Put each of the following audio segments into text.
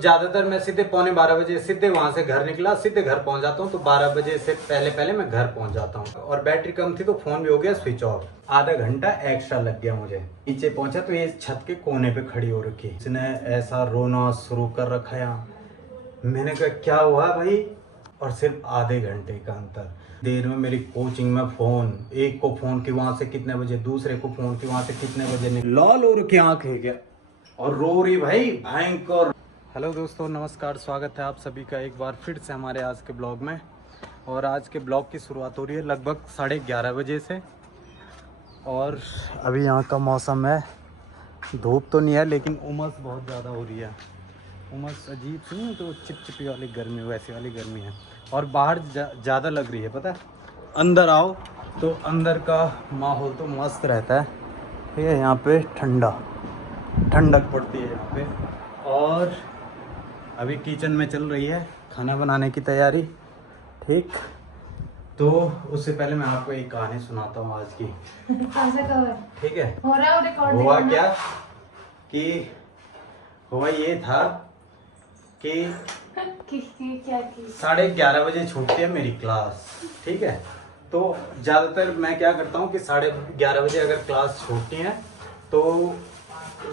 ज्यादातर मैं सीधे 11:45 बजे सीधे वहां से घर निकला, सीधे घर पहुंच जाता हूँ। तो 12 बजे से पहले पहले मैं घर पहुंच जाता हूँ। और बैटरी कम थी तो फोन भी हो गया स्विच ऑफ। आधा घंटा एक्स्ट्रा लग गया मुझे। नीचे पहुंचा तो ये छत के कोने पे खड़ी हो रखी, इसने ऐसा रोना शुरू कर रखा यहाँ। मैंने कहा क्या हुआ भाई? और सिर्फ आधे घंटे का अंतर देर में मेरी कोचिंग में फोन, एक को फोन की वहां से कितने बजे, दूसरे को फोन की वहां से कितने बजे, लाल हो रखी आंख है क्या और रो रही भाई भयंकर। हेलो दोस्तों, नमस्कार, स्वागत है आप सभी का एक बार फिर से हमारे आज के ब्लॉग में। और आज के ब्लॉग की शुरुआत हो रही है लगभग 11:30 बजे से। और अभी यहाँ का मौसम है, धूप तो नहीं है लेकिन उमस बहुत ज़्यादा हो रही है। उमस अजीब सी नहीं, तो चिपचिपी वाली गर्मी, वैसी वाली गर्मी है। और बाहर ज़्यादा लग रही है, पता है। अंदर आओ तो अंदर का माहौल तो मस्त रहता है, ठीक है। यहाँ पे ठंडक पड़ती है यहाँ पे। और अभी किचन में चल रही है खाना बनाने की तैयारी, ठीक। तो उससे पहले मैं आपको एक कहानी सुनाता हूँ आज की। ठीक है। हुआ क्या कि हुआ ये था कि 11:30 बजे छूटती है मेरी क्लास, ठीक है। तो ज़्यादातर मैं क्या करता हूँ कि 11:30 बजे अगर क्लास छूटती है तो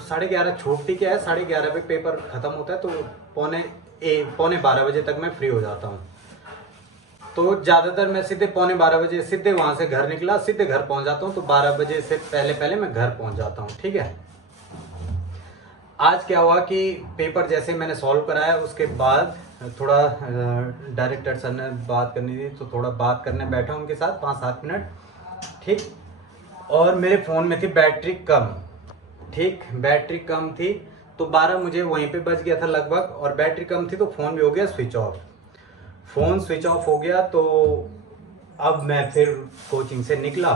11:30 छूटती क्या है, 11:30 पे पेपर ख़त्म होता है। तो पौने 12 बजे तक मैं फ्री हो जाता हूँ। तो ज़्यादातर मैं सीधे 11:15 बजे सीधे वहाँ से घर निकला, सीधे घर पहुँच जाता हूँ। तो 12 बजे से पहले पहले मैं घर पहुँच जाता हूँ, ठीक है। आज क्या हुआ कि पेपर जैसे मैंने सॉल्व कराया उसके बाद थोड़ा डायरेक्टर सर ने बात करनी थी, तो थोड़ा बात करने बैठा उनके साथ 5-7 मिनट, ठीक। और मेरे फ़ोन में थी बैटरी कम, ठीक, बैटरी कम थी। तो 12 मुझे वहीं पे बज गया था लगभग। और बैटरी कम थी तो फ़ोन भी हो गया switch off. Phone switch off हो गया। तो अब मैं फिर कोचिंग से निकला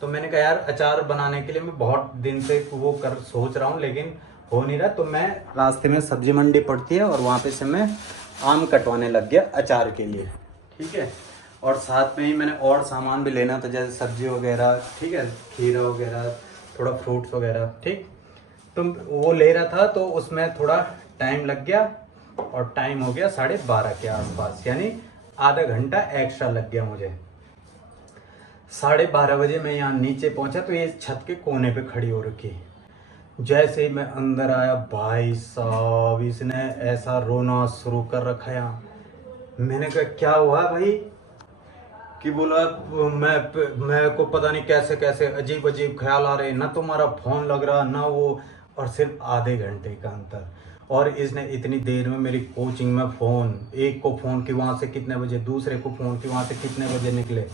तो मैंने कहा यार अचार बनाने के लिए मैं बहुत दिन से वो सोच रहा हूँ लेकिन हो नहीं रहा। तो मैं रास्ते में सब्जी मंडी पड़ती है और वहाँ पे से मैं आम कटवाने लग गया अचार के लिए, ठीक है। और साथ में ही मैंने और सामान भी लेना था, जैसे सब्जी वगैरह, ठीक है, खीरा वगैरह, थोड़ा फ्रूट्स वगैरह, ठीक। तो वो ले रहा था तो उसमें थोड़ा टाइम लग गया। और टाइम हो गया 12:30 के आसपास, यानी आधा घंटा एक्स्ट्रा लग गया मुझे। 12:30 बजे मैं यहाँ नीचे पहुँचा तो ये छत के कोने पे खड़ी हो रखी। जैसे ही मैं अंदर आया भाई साहब, इसने ऐसा रोना शुरू कर रखा यहाँ। मैंने कहा क्या हुआ भाई? कि बोला मैं को पता नहीं कैसे कैसे अजीब अजीब ख्याल आ रहे, ना तुम्हारा फोन लग रहा ना वो। और सिर्फ आधे घंटे का अंतर। और इसने इतनी देर में मेरी कोचिंग में फ़ोन, एक को फ़ोन की वहाँ से कितने बजे, दूसरे को फ़ोन की वहाँ से कितने बजे निकले।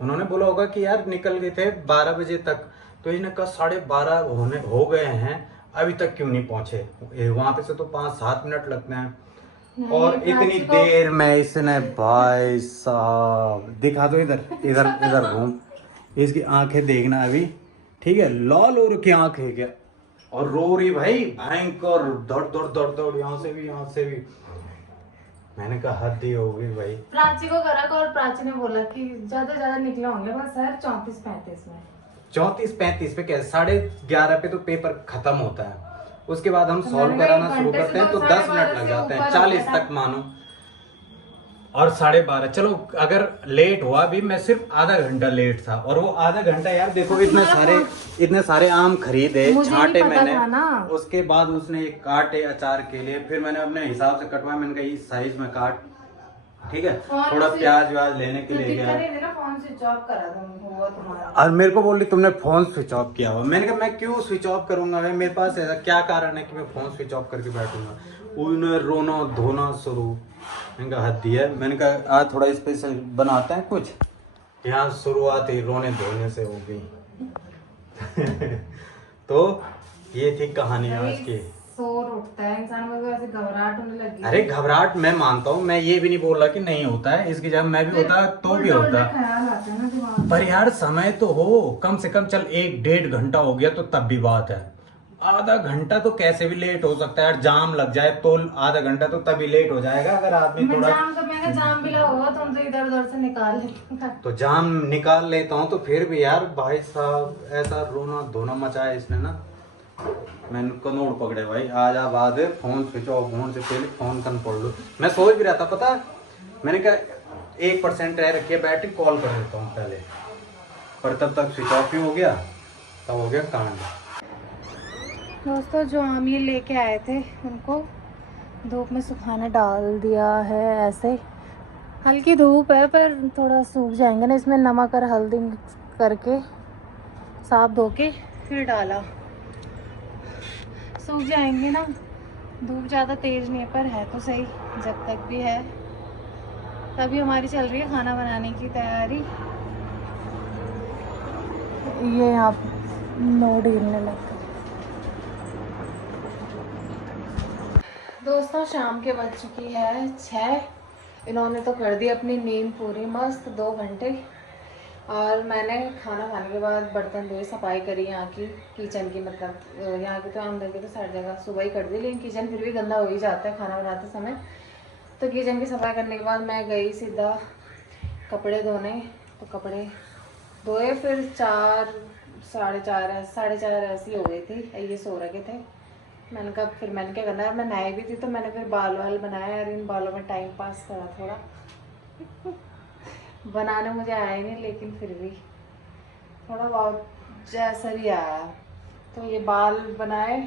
उन्होंने बोला होगा कि यार निकल गए थे 12 बजे तक। तो इसने कहा 12:30 हो गए हैं, अभी तक क्यों नहीं पहुँचे? वहाँ पे से तो 5-7 मिनट लगते हैं। और इतनी देर में इसने भाई साहब, दिखा दो इधर इधर इधर घूम, इसकी आंखें देखना अभी, ठीक है। लाल हो रखी आंख है क्या और रो रही भाई भयंकर, दौड़ दौड़ दौड़ दौड़, यहाँ से भी यहाँ से भी। मैंने कहा हद ही हो गई भाई। प्राची को करा और प्राची ने बोला कि ज्यादा निकले होंगे बस सर 34-35 में। 34-35 पे क्या, 11:30 पे तो पेपर खत्म होता है। उसके बाद हम सॉल्व कराना शुरू करते हैं तो 10 मिनट लग जाते हैं, 40 तक मानो। और 12:30 चलो, अगर लेट हुआ भी, मैं सिर्फ आधा घंटा लेट था। और वो आधा घंटा यार देखो, इतने सारे आम खरीदे, छांटे मैंने, उसके बाद उसने ये काटे अचार के लिए, फिर मैंने अपने हिसाब से कटवाया। मैंने कहा इस साइज में काट, ठीक है। थोड़ा प्याज व्याज लेने के लिए गया। और मेरे को बोल रही तुमने फोन स्विच ऑफ किया हुआ। मैंने कहा मैं क्यों स्विच ऑफ करूंगा, मेरे पास ऐसा क्या कारण है कि मैं फोन स्विच ऑफ करके बैठूंगा। उन्हें रोना धोना शुरू। मैंने कहा हद है। मैंने कहा आज थोड़ा स्पेशल बनाते हैं कुछ। यहाँ शुरुआत ही रोने धोने से हो गई। तो ये थी कहानी आज की। शोर उठता है इंसान को, ऐसे घबराहट होने लगी। अरे घबराहट मैं मानता हूँ, मैं ये भी नहीं बोल रहा कि नहीं होता है, इसकी जगह मैं भी होता तो भी होता। पर यार समय तो हो, कम से कम चल 1-1.5 घंटा हो गया तो तब भी बात है। आधा घंटा तो कैसे भी लेट हो सकता है यार, जाम लग जाए तो आधा घंटा तो तभी लेट हो जाएगा अगर आदमी थोड़ा जाम भी लगा होगा तुम तो इधर उधर से निकाल लेते। तो जाम निकाल लेता हूँ। तो फिर भी यार भाई साहब ऐसा रोना धोना मचाया इसने ना, मैंने कनोड़ पकड़े भाई, आज आप बाद फोन स्विच ऑफ होने से पहले फोन कन पड़ लो। मैं सोच भी रहा था, पता है? मैंने कहा 1% रह रखी है बैटरी, कॉल कर देता हूँ पहले, पर तब तक स्विच ऑफ ही हो गया, तब हो गया कांड। दोस्तों जो आम ये लेके आए थे उनको धूप में सुखाने डाल दिया है। ऐसे हल्की धूप है पर थोड़ा सूख जाएंगे ना, इसमें नमक और हल्दी मिक्स करके साफ धो के फिर डाला, सूख जाएंगे ना। धूप ज़्यादा तेज़ नहीं है पर है तो सही, जब तक भी है। तभी हमारी चल रही है खाना बनाने की तैयारी। ये यहाँ नोट गिरने लगता है। दोस्तों शाम के बज चुकी है 6। इन्होंने तो कर दी अपनी नींद पूरी मस्त 2 घंटे। और मैंने खाना खाने के बाद बर्तन धोए, सफाई करी यहाँ की किचन की, मतलब यहाँ की तो अंदर की तो सारी जगह सुबह ही कर दी, लेकिन किचन फिर भी गंदा हो ही जाता है खाना बनाते समय। तो किचन की सफाई करने के बाद मैं गई सीधा कपड़े धोने। तो कपड़े धोए, फिर 4 साढ़े चार ऐसी हो गई थी, ये सो रखे थे। मैंने कहा फिर मैंने क्या करना है, मैं नहाई भी थी तो मैंने फिर बाल वाल बनाया और इन बालों में टाइम पास करा थोड़ा। बनाने मुझे आया ही नहीं, लेकिन फिर भी थोड़ा बहुत जैसा भी आया। तो ये बाल बनाए,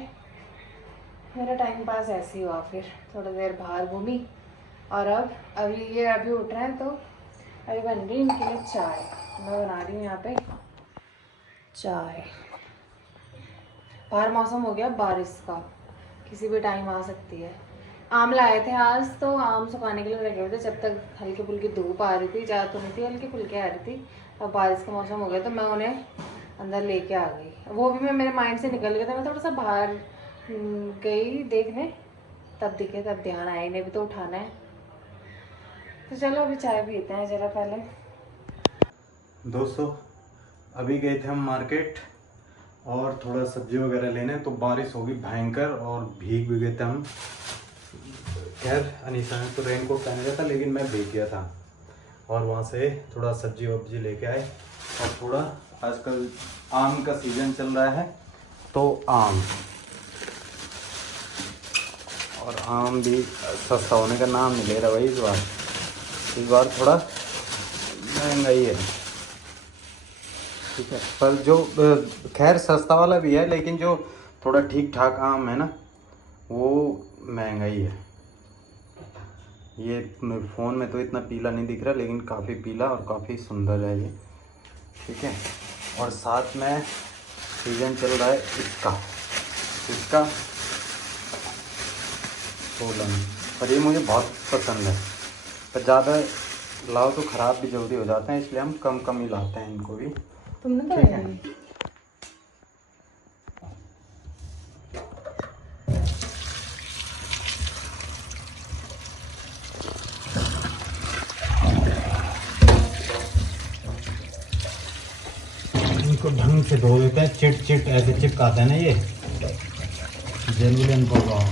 मेरा टाइम पास ऐसे ही हुआ। फिर थोड़ी देर बाहर घूमी और अभी ये उठ रहे हैं तो अभी बन रही इनके लिए चाय। मैं बना रही हूँ यहाँ पे चाय। बाहर मौसम हो गया बारिश का, किसी भी टाइम आ सकती है। आम लाए थे आज, तो आम सुखाने के लिए रखे हुए थे जब तक हल्की फुल्की धूप आ रही थी, ज़्यादा तो नहीं थी, हल्की फुल्की आ रही थी। अब बारिश का मौसम हो गया तो मैं उन्हें अंदर लेके आ गई। वो भी मैं मेरे माइंड से निकल गया था, मैं थोड़ा सा बाहर गई देखने, तब दिखे, तब ध्यान आया इन्हें भी तो उठाना है। तो चलो अभी चाय पीते हैं ज़रा पहले। दोस्तों अभी गए थे हम मार्केट और थोड़ा सब्जी वगैरह लेने, तो बारिश होगी भयंकर और भीग भी गए थे हम। खैर अनीसा ने तो रेन कोट पहन लिया था, लेकिन मैं भीग गया था। और वहाँ से थोड़ा सब्जी वब्जी लेके आए। और थोड़ा आजकल आम का सीज़न चल रहा है, तो आम और आम भी सस्ता होने का नाम नहीं ले रहा भाई। इस बार थोड़ा महंगाई है, ठीक है। पर जो खैर सस्ता वाला भी है, लेकिन जो थोड़ा ठीक ठाक आम है ना, वो महंगाई है। ये फ़ोन में तो इतना पीला नहीं दिख रहा, लेकिन काफ़ी पीला और काफ़ी सुंदर है ये, ठीक है। और साथ में सीजन चल रहा है इसका सोलन, और ये मुझे बहुत पसंद है। पर ज़्यादा लाओ तो ख़राब भी जल्दी हो जाते हैं, इसलिए हम कम ही लाते हैं इनको भी। तुमने तो ठीक है। इनको ढंग से धो देते हैं, चिट ऐसे चिपकाते हैं ना ये, जल्दी इनको लगाओ।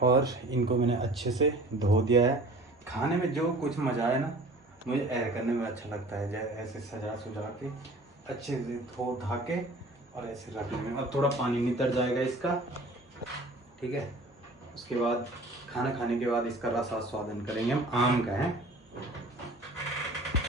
और इनको मैंने अच्छे से धो दिया है। खाने में जो कुछ मज़ा है ना, मुझे ऐड करने में अच्छा लगता है, जैसे ऐसे सजा सुजा के अच्छे से धो धा के और ऐसे रखने में। और थोड़ा पानी नितर जाएगा इसका, ठीक है। उसके बाद खाना खाने के बाद इसका रस आस्वादन करेंगे हम आम का है।